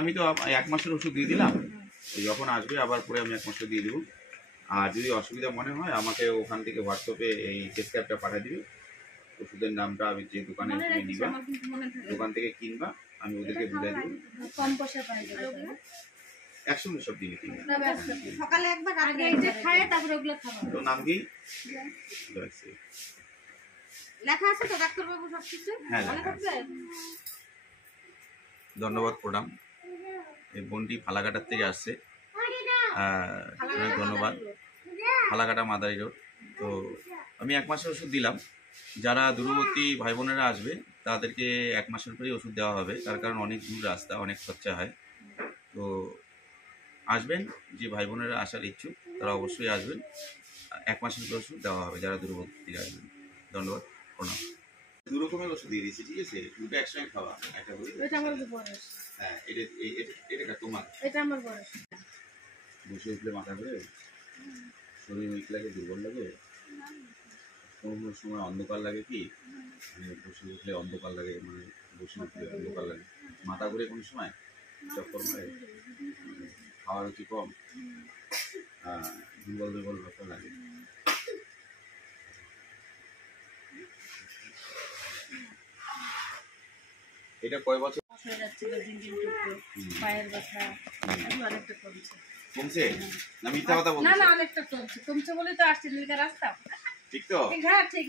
আমি তো 1 মাসের ওষুধ দিয়ে দিলাম, যখন আসবে আবার পরে আমি 1 মাসের দিয়ে দেবো। আর যদি অসুবিধা মনে হয় আমাকে ওখান থেকে হোয়াটসঅ্যাপে এই প্রেসক্রিপ্টটা পাঠিয়ে দিবি, ওষুধের নামটা আমি যে দোকানে তুমি নিবা, দোকান থেকে কিনবা, আমি ওদেরকে বলে দেবো। কম পয়সা পাই যাবে, একসঙ্গে সব দিনে কিনবা। সকালে একবার রাতে যে খায় তারপরে ওগুলো খাওয়া। তো নাম কি লেখা আছে তো ডাক্তার বাবু সবকিছু? হ্যাঁ, ধন্যবাদ, প্রণাম। এই বোনটি ফালাকাটার থেকে আসছে, অনেক ধন্যবাদ। ফালাকাটা মাদারি রোড। তো আমি 1 মাসের ওষুধ দিলাম। যারা দূরবর্তী ভাই বোনেরা আসবে তাদেরকে 1 মাসের পরেই ওষুধ দেওয়া হবে, তার কারণ অনেক দূর রাস্তা, অনেক খরচা হয়। তো আসবেন, যে ভাই বোনেরা আসার ইচ্ছুক তারা অবশ্যই আসবেন। 1 মাসের পরে ওষুধ দেওয়া হবে যারা দূরবর্তী থেকে আসবেন। ধন্যবাদ, প্রণাম। 2 রকমের ওষুধ দিয়ে দিয়েছি, ঠিক আছে? দুটো একসঙ্গে খাওয়া। একটা এটা আমার বয়স। হ্যাঁ, এটা তোমার। এটা আমার বয়স। বসে উঠলে মাথা ঘুরে, শরীর উইক লাগে, দুর্বল লাগে, কোনো সময় অন্ধকার লাগে, কি মানে বসে উঠলে অন্ধকার লাগে, মানে বসে উঠলে অন্ধকার লাগে, মাথা ঘুরে কোনো সময়, চক্কর মারে, খাওয়ার রুচি কম, দুর্বল দুর্বল ব্যাপার লাগে। এটা কয় বছর পায়ের ব্যথা অনেকটা কমছে? না মিথ্যা কথা বলছো? না, অনেকটা কমছে বলে তো আসছি রাস্তা। ঠিক তো? হ্যাঁ, ঠিক।